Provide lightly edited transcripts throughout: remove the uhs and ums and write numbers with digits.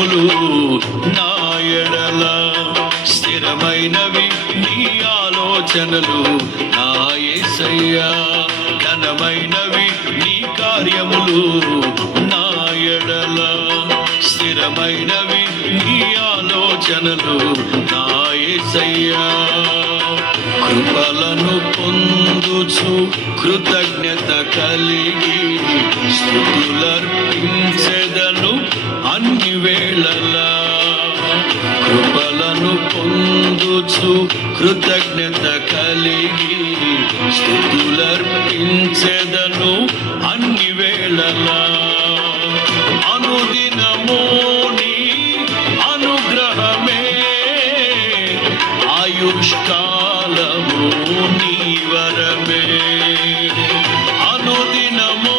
కార్యములు నా ఎడల స్థిరమైనవి నీ ఆలోచనలు నా యేసయ్యా. ఘనమైనవి నీ కార్యములు నా ఎడల స్థిరమైనవి నీ ఆలోచనలు నా యేసయ్యా. కృపలను పొందుచు కృతజ్ఞత కలిగి స్తుతులర్పించెదను అన్ని వేళలా. కృపలను పొందుచు కృతజ్ఞత కలిగి స్తుతులర్పించెదను అన్ని వేళలా. అనుదినము నీ అనుగ్రహమే ఆయుష్కాలము నీ వరమే. అనుదినము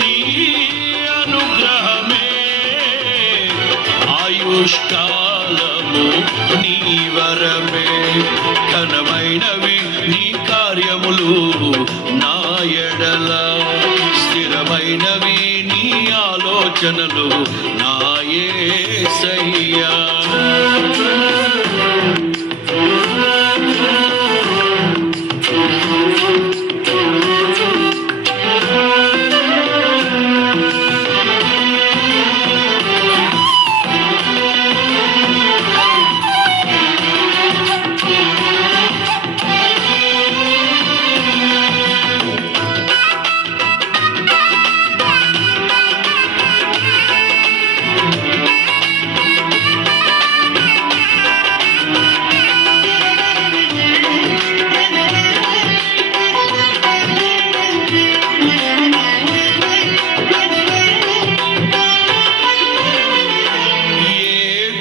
నీ అనుగ్రహమే ఆయుష్కాలము నీ వరమే. ఘనమైనవి నీ కార్యములు నా ఎడల స్థిరమైనవి నీ ఆలోచనలు నా యేసయ్యా.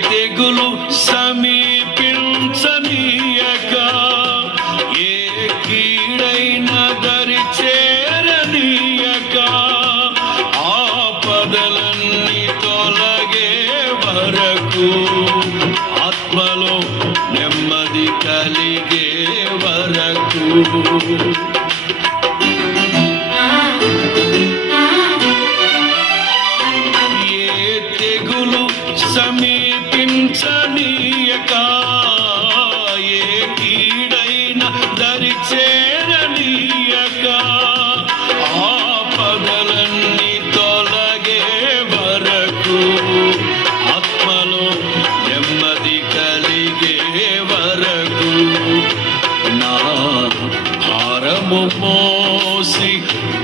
తెగులు సమీపించనీయక ఏ కీడైన దరి చేరనీయక ఆపదలన్నీ తొలగే వరకు ఆత్మలో నెమ్మది కలిగే వరకు సమీపించనీయక ఏ కీడైన దరి చేరనీయక ఆపదలన్నీ తొలగే వరకు ఆత్మలో నెమ్మది కలిగే వరకు నా భారము మోసి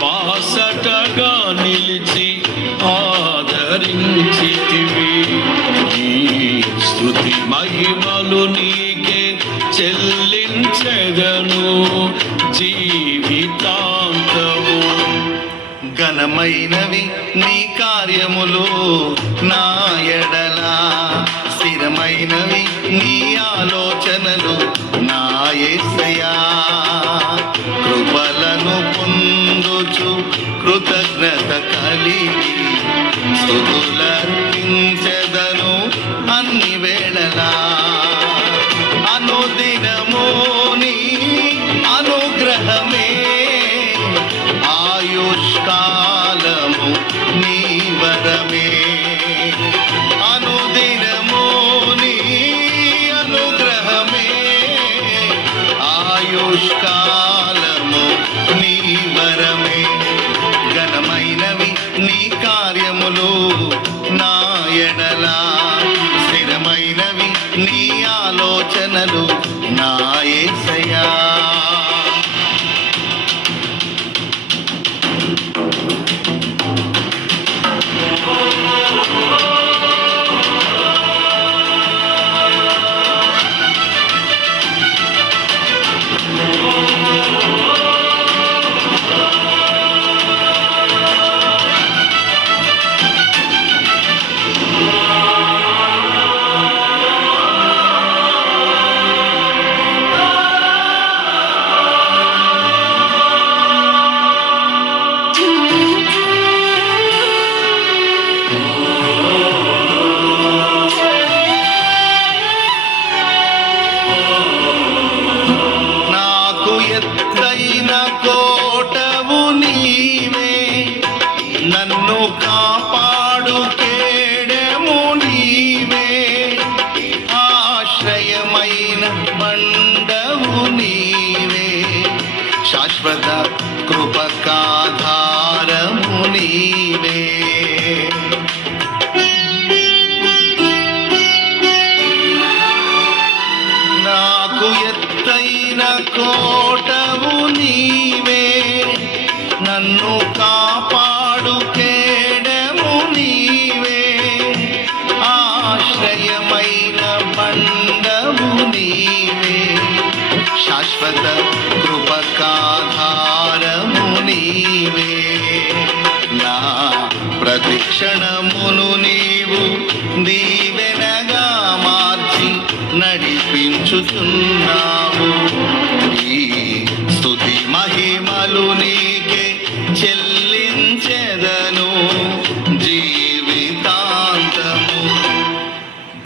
బాసటగా నిలిచి ఆదరించితివి. స్తుతి మహిమలు నీకే చెల్లించెదను జీవితాంతము. ఘనమైనవి నీ కార్యములు నా ఎడల స్థిరమైనవి నీ ఆలోచనలు నా యేసయ్యా. కృపలను పొందుచు కృతజ్ఞత కలిగి స్తుతులర్పించెదను అన్ని వేళలా. అనుదినము నీ అనుగ్రహమే ఆయుష్కాలము నీ వరమే. అనుదినము నీ అనుగ్రహమే ఆయుష్కాలము నీ వరమే. ఘనమైనవి నీ కార్యములు నా ఎడల స్థిరమైనవి నీ ఆలోచనలు నా యేసయ్యా. శాశ్వత కృపకాధారము నీవే. నాకు ఎత్తైన కోటవు నీవే, నన్ను కాపాడు కేడము నీవే, ఆశ్రయమైన బండము నీవే, శాశ్వత కృపకాధారము నీవే. నా ప్రతిక్షణమును నీవు దీవెనగా మార్చి నడిపించుచున్నావు. ఈ స్తుతి మహిమలు నీకే చెల్లించెదను జీవితాంతము.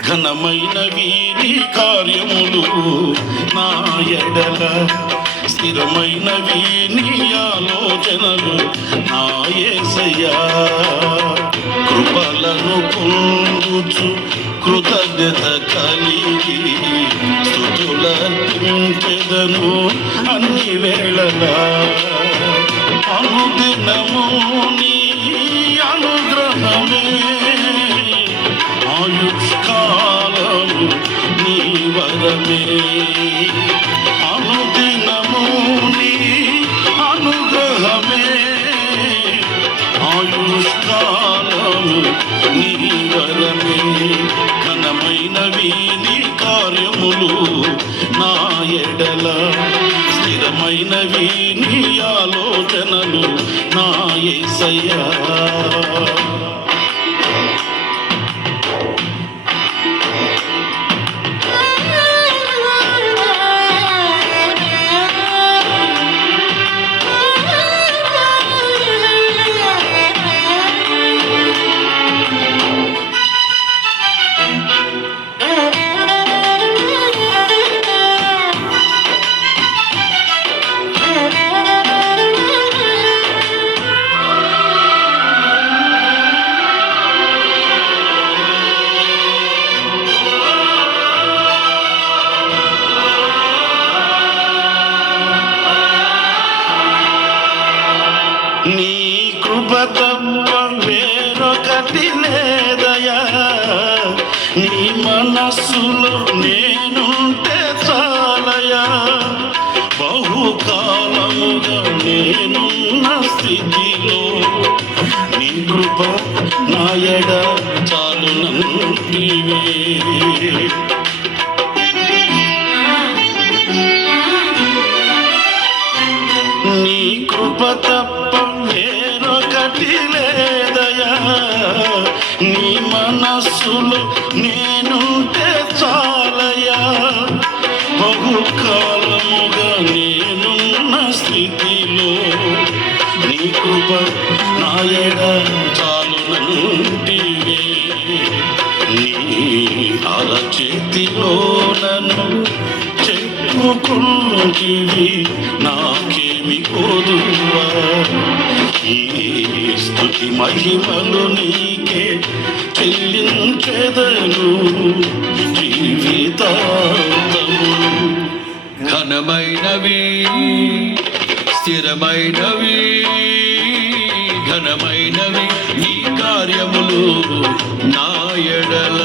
ఘనమైనవి నీ కార్యములు నా ఎడల, స్థిరమైనవి నీ ఆలోచనలు నా యేసయ్యా. కృపలను పొందుచు కృతజ్ఞత కలిగి స్తుతులర్పించెదను అన్ని వేళలా. అనుదినము నీ అనుగ్రహమే, ఆయుష్కాలము నీ వరమే. అనుదినము నీ అనుగ్రహమే, ఆయుష్కాలము నీ వరమే. ఘనమైనవి నీ కార్యములు నా ఎడల, స్థిరమైనవి నీ ఆలోచనలు నా యేసయ్యా. నీ కృప తప్ప వేరొకటి లేదయా, నీ మనస్సులో నేనుంటే చాలయా. బహుకాలముగా నేనున్న స్థితిలో నీ కృప నాయడ చాలునంటివే. నీ కృప తప్ప వేరొకటి లేదయా, నీ మనస్సులో నేనుంటే చాలయా. బహుకాలముగా నేనున్న స్థితిలో నీ కృప నాయడ చాలునంటివే. నీ అరచేతిలో నన్ను చెప్పుకుంటివి, నాకేమి కోదువా. ఈ స్తుతి మహిమలు నీకే చెల్లించెదను జీవితాంతము. ఘనమైనవి స్థిరమైనవి, ఘనమైనవి నీ కార్యములు నా ఎడల,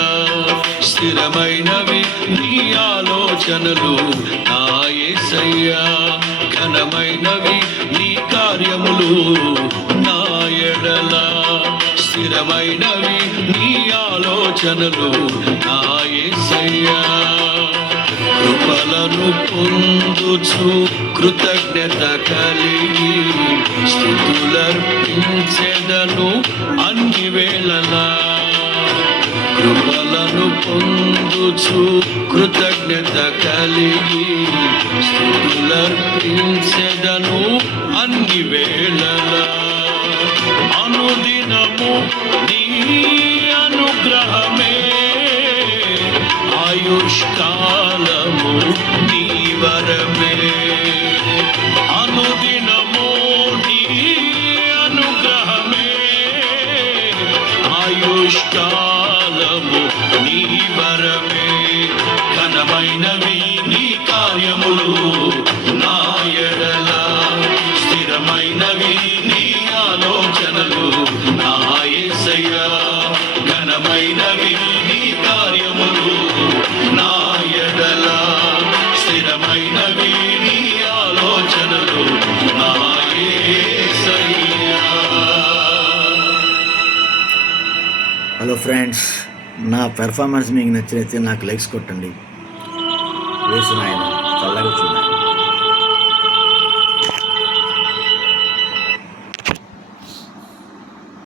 స్థిరమైనవి నీ ఆలోచనలు నా యేసయ్యా. ఘనమైనవి నీ కార్యములు నా ఎడల, స్థిరమైనవి నీ ఆలోచనలు నా యేసయ్యా. కృపలను పొందుచు కృతజ్ఞత కలిగి స్తుతులర్పించెదను అన్ని వేళలా. కృపలను పొందుచు కృతజ్ఞత కలిగి స్తుతులర్పించెదను అన్ని వేళలా. అనుదినము నీ అనుగ్రహమే, ఆయుష్కాలము నీ వరమే. అనుదినము నీ అనుగ్రహమే, ఆయుష్కాలము నీ వరమే. ఘనమైనవి నీ కార్యములు నా ఎడల, ఫ్రెండ్స్, నా పెర్ఫార్మెన్స్ మీకు నచ్చినైతే నాకు లైక్స్ కొట్టండి. వేసిన ఆయన చల్లగా చూడండి.